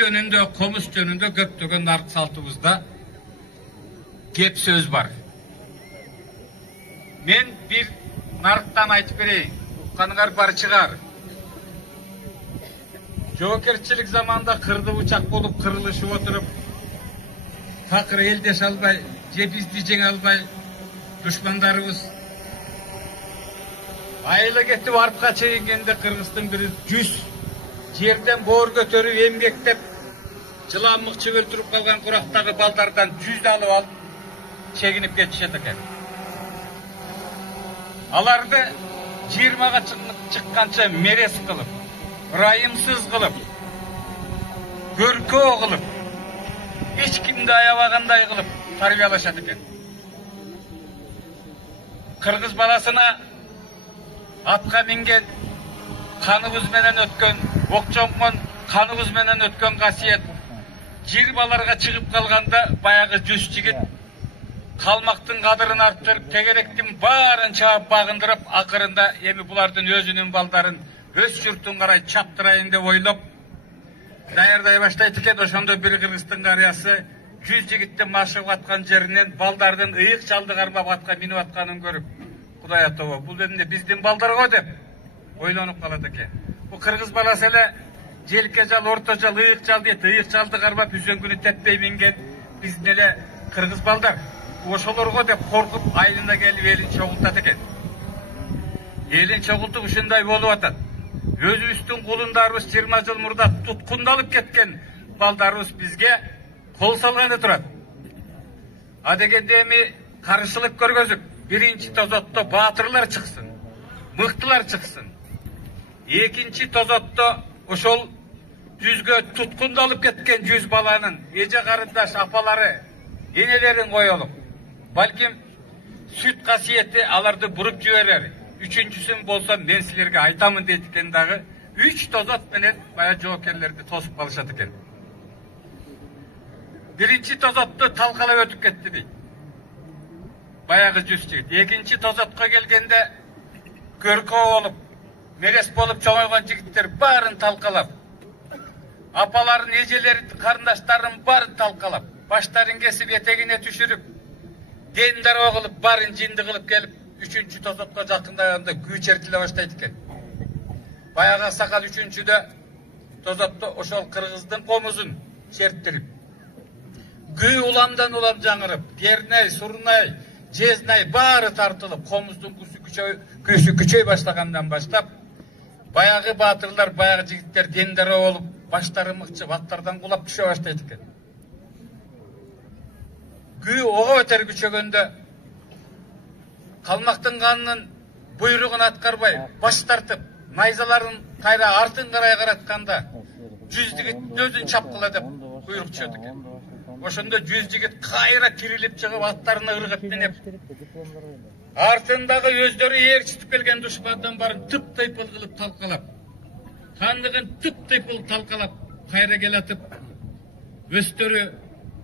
жөнүндө, комуз жөнүндө көптөгөн нарк салтыбызда кеп сөз бар. Мен bir нарктан айтып берейин, укканыңар бар чыгар. Жоокерчилик заманда кырды бычак болуп кырылышып отуруп, такыр элдеше албай, же бизди жеңе албай, душмандарыбыз айылы кетип артка чегингенде Кыргыздын бири 100 жерден боор көтөрүп эмгектеп, жыламык чебертирип калган курактагы балдардан 100 алып алып чегинип кетишет экен. Аларды 20га чыкканча мерес кылып, ырайымсыз кылып, көркөө кылып, эч кимди аябагандай кылып тарбиялашат экен. Кыргыз баласына атка минген, каныбыз менен өткөн, окчоңгон каныбыз менен өткөн касиет жер баларга чыгып калганда баягы 100 жигит калмактын кадырын арттырып, тегеректин баарын чаап багындырып, акырында эми булардын өзүнүн балдарын өз журтун карай чаптырайын деп ойлоп даярдай баштайт экен. Ошондо бир Кыргыздын карыясы 100 жигиттин машыгып аткан жеринен балдардын ыйык чалды кармап атка минип атканын көрүп, Кудай атабы, бул эмне биздин балдар го деп ойлонуп калат экен. Бул кыргыз баласы эле желке жал, орто жал, ыйык жал дейт. Ыйык жалды кармап үзөңгүнү теппей минген биздин эле кыргыз балдар. Ошолорго деп коркуп айылына келип элин чогултат экен. Элин чогултуп ушундай болуп атат. Өзүбүздүн кулундарыбыз 20 жыл мурда туткундалып кеткен балдарыбыз бизге кол салганы турат. А дегенде эми каршылык көргөзүп, биринчи тозотто баатырлар чыксын, мыктылар чыксын. Экинчи тозотто ошол жүзгө туткундалып кеткен 100 баланын эже карындаш апалары, энелерин коелуп, балким сүт касиети аларды буруп жиберер. Үчүнчүсүн болсо мен силерге айтамын дейт экен дагы. 3 тозот менен бая жоокерлерди тосуп калышат экен. Биринчи тозотто талкалап өтүп кетти дейт. Баягы 100 жигит. Экинчи тозотко келгенде көркөө болуп, мерес болуп чоңойгон жигиттер баарын талкалап, апаларын, эжелерин, карындаштарын баарын талкалап, баштарын кесип, этегине түшүрүп, ден дароо кылып, баарын жинди кылып келип, 3-чү тозотко жакындаганда күү чертиле баштайт экен. Баягы сакал 3-чүдө тозотто ошол кыргыздын комузун черттирип, күү уламдан улам жаңырып, Дернай, Сурнай, Жезнай баары тартылып, комуздун күүсү күчөй баштагандан баштап, баягы баатырлар, баягы жигиттер ден дароо болуп, баштары мыкчып, аттардан кулап түшө баштайт экен. Күү ого өтер күчөгөндө калмактын канынын буйругун аткарбай, баш тартып, найзаларын кайра артын карай каратканда 100 жигит өзүн чапкыла деп буйрук түшөт экен. Ошондо 100 жигит кайра тирилип чыгып, аттарына ыргып минип, артындагы өздөрү ээрчитип келген душмандан барын тып-тыйпыл кылып талкалап, хандыгын тып-тыйпыл талкалап, кайра келатып, өстөрү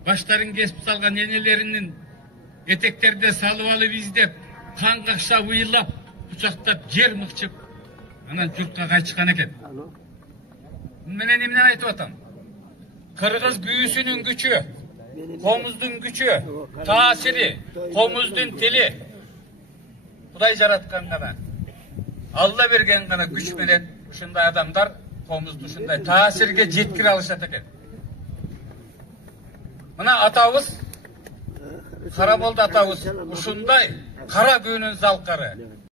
баштарын кесип салган энелеринин этектерде салып алып издеп, кан какша уйлап, кучактап, жер мыкчып, анан журтка кайтышкан экен. Менен эмне айтып атам? Кыргыз күүсүнүн күчү, комуздун күчү, таасири, комуздун тили Кудай жараткан гана, Алла берген гана күч менен ушундай адамдар комузду ушундай таасирге жеткире алышат экен. Мына атабыз, Караболду атабыз ушундай кара күүнүн залкары.